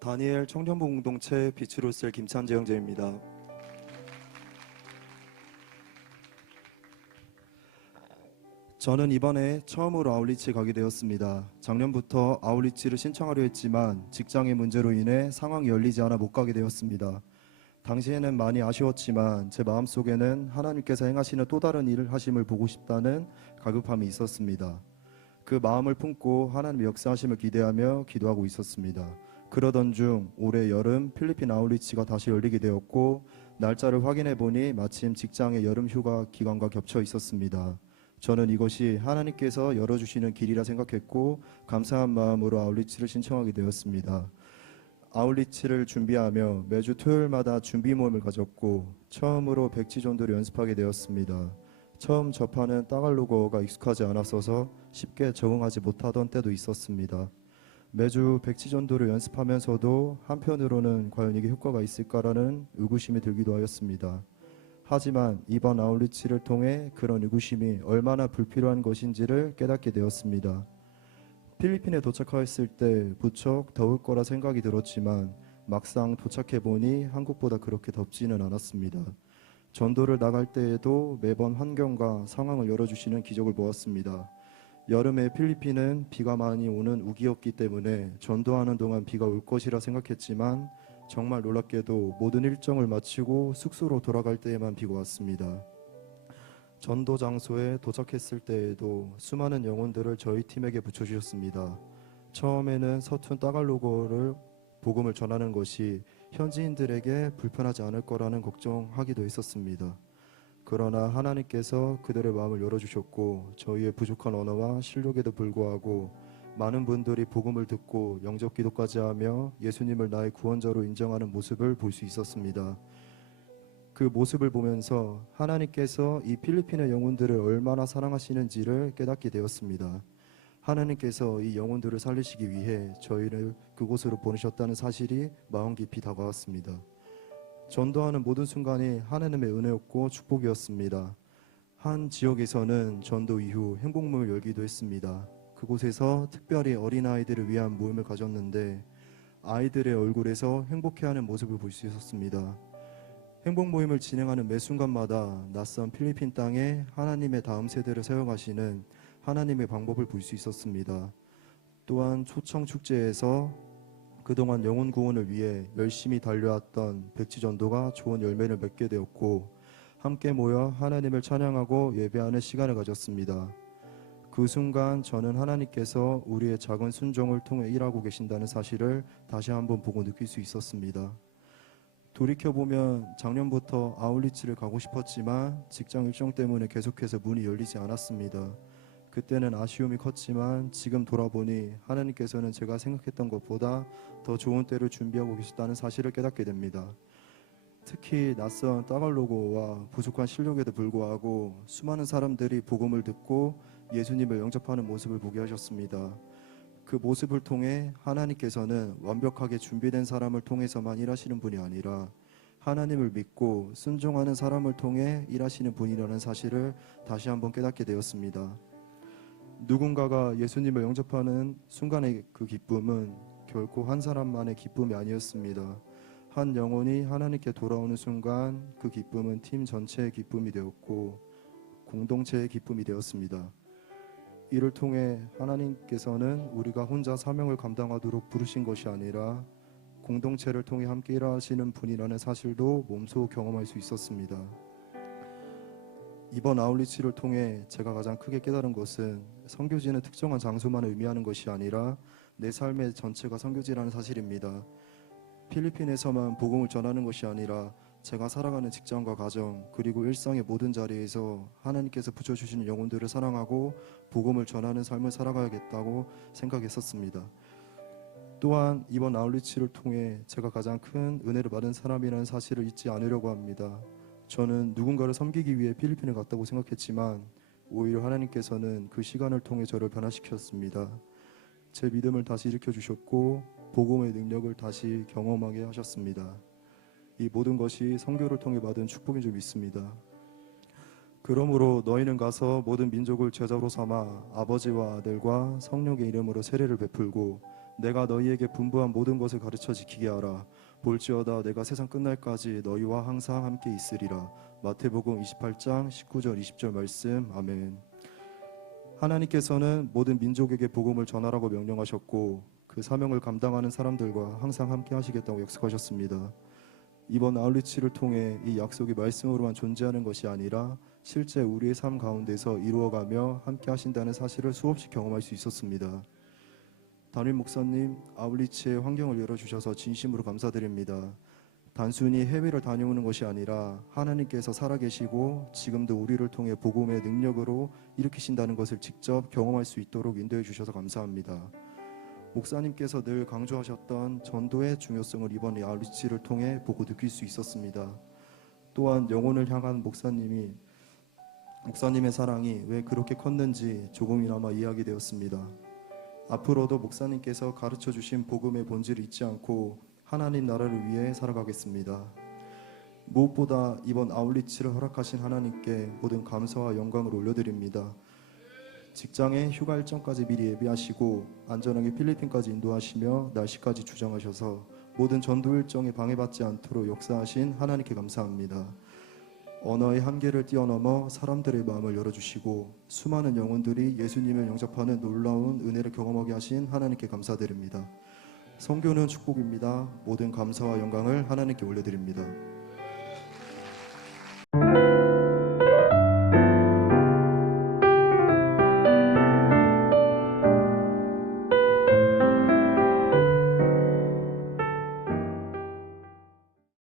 다니엘 청년부 공동체 빛으로 쓸 김찬재 형제입니다. 저는 이번에 처음으로 아울리치 가게 되었습니다. 작년부터 아울리치를 신청하려 했지만 직장의 문제로 인해 상황이 열리지 않아 못 가게 되었습니다. 당시에는 많이 아쉬웠지만 제 마음속에는 하나님께서 행하시는 또 다른 일을 하심을 보고 싶다는 갈급함이 있었습니다. 그 마음을 품고 하나님의 역사하심을 기대하며 기도하고 있었습니다. 그러던 중 올해 여름 필리핀 아울리치가 다시 열리게 되었고 날짜를 확인해 보니 마침 직장의 여름 휴가 기간과 겹쳐 있었습니다. 저는 이것이 하나님께서 열어주시는 길이라 생각했고 감사한 마음으로 아울리치를 신청하게 되었습니다. 아울리치를 준비하며 매주 토요일마다 준비 모임을 가졌고 처음으로 백지전도를 연습하게 되었습니다. 처음 접하는 따갈로그어가 익숙하지 않았어서 쉽게 적응하지 못하던 때도 있었습니다. 매주 백지전도를 연습하면서도 한편으로는 과연 이게 효과가 있을까라는 의구심이 들기도 하였습니다. 하지만 이번 아울리치를 통해 그런 의구심이 얼마나 불필요한 것인지를 깨닫게 되었습니다. 필리핀에 도착하였을 때 부쩍 더울 거라 생각이 들었지만 막상 도착해보니 한국보다 그렇게 덥지는 않았습니다. 전도를 나갈 때에도 매번 환경과 상황을 열어주시는 기적을 보았습니다. 여름에 필리핀은 비가 많이 오는 우기였기 때문에 전도하는 동안 비가 올 것이라 생각했지만 정말 놀랍게도 모든 일정을 마치고 숙소로 돌아갈 때에만 비가 왔습니다. 전도 장소에 도착했을 때에도 수많은 영혼들을 저희 팀에게 붙여주셨습니다. 처음에는 서툰 따갈로그어를 복음을 전하는 것이 현지인들에게 불편하지 않을 거라는 걱정하기도 했었습니다. 그러나 하나님께서 그들의 마음을 열어주셨고 저희의 부족한 언어와 실력에도 불구하고 많은 분들이 복음을 듣고 영접 기도까지 하며 예수님을 나의 구원자로 인정하는 모습을 볼 수 있었습니다. 그 모습을 보면서 하나님께서 이 필리핀의 영혼들을 얼마나 사랑하시는지를 깨닫게 되었습니다. 하나님께서 이 영혼들을 살리시기 위해 저희를 그곳으로 보내셨다는 사실이 마음 깊이 다가왔습니다. 전도하는 모든 순간이 하나님의 은혜였고 축복이었습니다. 한 지역에서는 전도 이후 행복모임을 열기도 했습니다. 그곳에서 특별히 어린아이들을 위한 모임을 가졌는데 아이들의 얼굴에서 행복해하는 모습을 볼 수 있었습니다. 행복 모임을 진행하는 매 순간마다 낯선 필리핀 땅에 하나님의 다음 세대를 세워가시는 하나님의 방법을 볼 수 있었습니다. 또한 초청 축제에서 그동안 영혼 구원을 위해 열심히 달려왔던 백지전도가 좋은 열매를 맺게 되었고 함께 모여 하나님을 찬양하고 예배하는 시간을 가졌습니다. 그 순간 저는 하나님께서 우리의 작은 순종을 통해 일하고 계신다는 사실을 다시 한번 보고 느낄 수 있었습니다. 돌이켜보면 작년부터 아울리치를 가고 싶었지만 직장 일정 때문에 계속해서 문이 열리지 않았습니다. 그때는 아쉬움이 컸지만 지금 돌아보니 하나님께서는 제가 생각했던 것보다 더 좋은 때를 준비하고 계셨다는 사실을 깨닫게 됩니다. 특히 낯선 따갈로그와 부족한 실력에도 불구하고 수많은 사람들이 복음을 듣고 예수님을 영접하는 모습을 보게 하셨습니다. 그 모습을 통해 하나님께서는 완벽하게 준비된 사람을 통해서만 일하시는 분이 아니라 하나님을 믿고 순종하는 사람을 통해 일하시는 분이라는 사실을 다시 한번 깨닫게 되었습니다. 누군가가 예수님을 영접하는 순간의 그 기쁨은 결코 한 사람만의 기쁨이 아니었습니다. 한 영혼이 하나님께 돌아오는 순간 그 기쁨은 팀 전체의 기쁨이 되었고 공동체의 기쁨이 되었습니다. 이를 통해 하나님께서는 우리가 혼자 사명을 감당하도록 부르신 것이 아니라 공동체를 통해 함께 일하시는 분이라는 사실도 몸소 경험할 수 있었습니다. 이번 아울리치를 통해 제가 가장 크게 깨달은 것은 선교지는 특정한 장소만 의미하는 것이 아니라 내 삶의 전체가 선교지라는 사실입니다. 필리핀에서만 복음을 전하는 것이 아니라 제가 살아가는 직장과 가정 그리고 일상의 모든 자리에서 하나님께서 붙여주시는 영혼들을 사랑하고 복음을 전하는 삶을 살아가야겠다고 생각했었습니다. 또한 이번 아울리치를 통해 제가 가장 큰 은혜를 받은 사람이라는 사실을 잊지 않으려고 합니다. 저는 누군가를 섬기기 위해 필리핀에 갔다고 생각했지만 오히려 하나님께서는 그 시간을 통해 저를 변화시켰습니다. 제 믿음을 다시 일으켜주셨고 복음의 능력을 다시 경험하게 하셨습니다. 이 모든 것이 선교를 통해 받은 축복인 줄 믿습니다. 그러므로 너희는 가서 모든 민족을 제자로 삼아 아버지와 아들과 성령의 이름으로 세례를 베풀고 내가 너희에게 분부한 모든 것을 가르쳐 지키게 하라. 볼지어다 내가 세상 끝날까지 너희와 항상 함께 있으리라. 마태복음 28장 19절 20절 말씀. 아멘. 하나님께서는 모든 민족에게 복음을 전하라고 명령하셨고 그 사명을 감당하는 사람들과 항상 함께 하시겠다고 약속하셨습니다. 이번 아울리치를 통해 이 약속이 말씀으로만 존재하는 것이 아니라 실제 우리의 삶 가운데서 이루어가며 함께 하신다는 사실을 수없이 경험할 수 있었습니다. 담임 목사님, 아울리치의 환경을 열어주셔서 진심으로 감사드립니다. 단순히 해외를 다녀오는 것이 아니라 하나님께서 살아계시고 지금도 우리를 통해 복음의 능력으로 일으키신다는 것을 직접 경험할 수 있도록 인도해 주셔서 감사합니다. 목사님께서 늘 강조하셨던 전도의 중요성을 이번 이 아울리치를 통해 보고 느낄 수 있었습니다. 또한 영혼을 향한 목사님의 사랑이 왜 그렇게 컸는지 조금이나마 이해하게 되었습니다. 앞으로도 목사님께서 가르쳐 주신 복음의 본질을 잊지 않고 하나님 나라를 위해 살아가겠습니다. 무엇보다 이번 아울리치를 허락하신 하나님께 모든 감사와 영광을 올려드립니다. 직장에 휴가 일정까지 미리 예비하시고 안전하게 필리핀까지 인도하시며 날씨까지 주장하셔서 모든 전도 일정에 방해받지 않도록 역사하신 하나님께 감사합니다. 언어의 한계를 뛰어넘어 사람들의 마음을 열어주시고 수많은 영혼들이 예수님을 영접하는 놀라운 은혜를 경험하게 하신 하나님께 감사드립니다. 선교는 축복입니다. 모든 감사와 영광을 하나님께 올려드립니다.